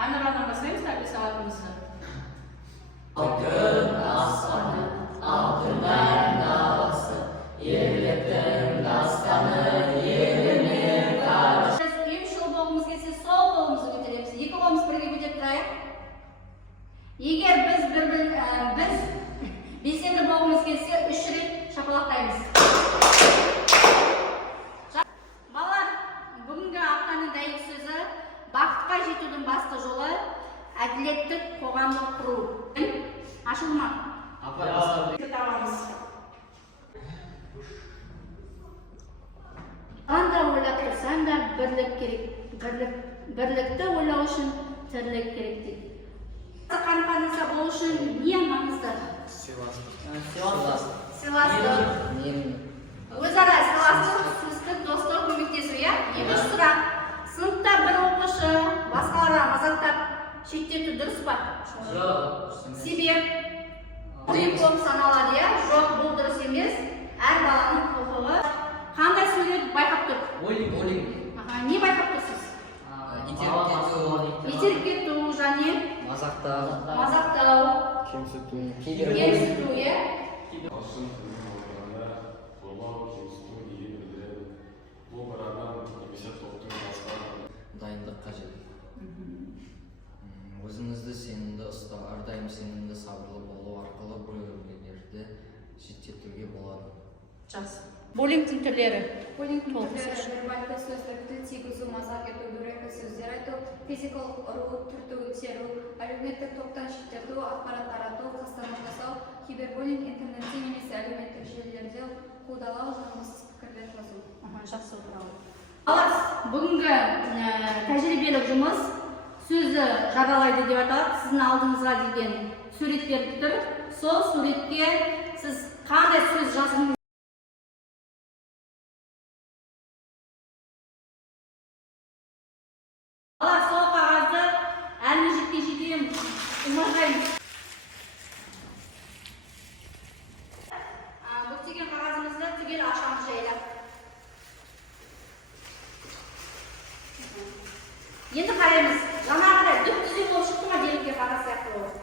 Әнұраннан бастаймыз тәрбие сағатымызды. Алтын аспаны, алтын дайындалысы, ерліктің дастаны еліне қарыш. Біз ұйымшыл болғымыз келсе, сол қолымызды көтереміз. Екі қолымыз бірге көтеріп тұрайық. Егер біз белсенді болғымыз келсе, 3 рет шапалақтаймыз. Балалар, бүгінгі аптаның дәйек сөзі бақытқа жетудің басты жолы әділеттік қоғамды құру. Ашылма. Қандай ойлап тұрсаң да бірлік керек. Бірлікті ойлау үшін тірлік керек дейді. Қарым-қатынаста болу үшін не маңызды? Сыйластық. Өзара сыйластық, түсіністік, достық, көмектесу, иә? Екінші сұрақ. Сыныпта бір оқушы басқаларға мазақтап шеттету дұрыс па? Жоқ. Себеп айып болып саналады, иә? Жоқ, бұл дұрыс емес. Әр баланың құқығы. Қандай сөйлеуді байқап тұр? Олинг. Не байқап тұрсыз? Итеріп кету және мазақтау, кемсіту, иә? Дайындық қажет. Өзіңізді сенімді ұстау, әрдайым сенімді сабырлы болу арқылы біреулерді шеттетуге болады. Жақсы. Буллингтің түрлері. Буллингтің түрлері вербальді сөздікті тигізу, мазақ ету, дөрекі сөздер айту, физикалық ұру, түрту, итеру, әлеуметтік топтан шеттету, ақпарат тарату, қастандық жасау, кибербуллинг, интернетте немесе әлеуметтік желілерде қудалау, жағымсыз пікірлер жазу. Жақсы отырау. Бүгінгі тәжірибелік жұмыс сөзі жаралайды деп аталады. Сіздің алдыңызға деген суреттер тұр. Сол суретке сіз қандай сөз жазғыңыз сол қағазды әліне жеткенше дейін умаждаймыз. Бүктеген қағазымызды түгел ашамыз жайлап. Енді қараймыз. Жаңағыдай дүп-түзу болып шықты ма делікке қағаз сияқты болып?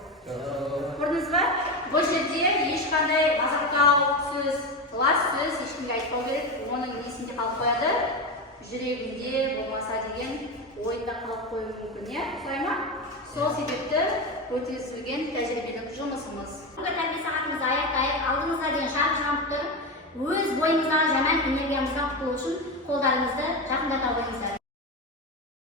Көрдіңіз ба? Бұл жерде ешқандай мазақтау сөз, лас сөз ешкімге айтпау керек. Оның несінде қалып қояды? Жүрегінде болмаса деген ойында қалып қою мүмкін, иә? Солай ма? Сол себепті өткізілген тәжірибелік жұмысымыз. Бүгінгі тәрбие сағатымызды аяқтайық. Алдыңызға деген жарық жанып тұр. Өз бойыңыздағы жаман энергиямыздан құтылу үшін қолдарыңызды жақындата қойыңыздар.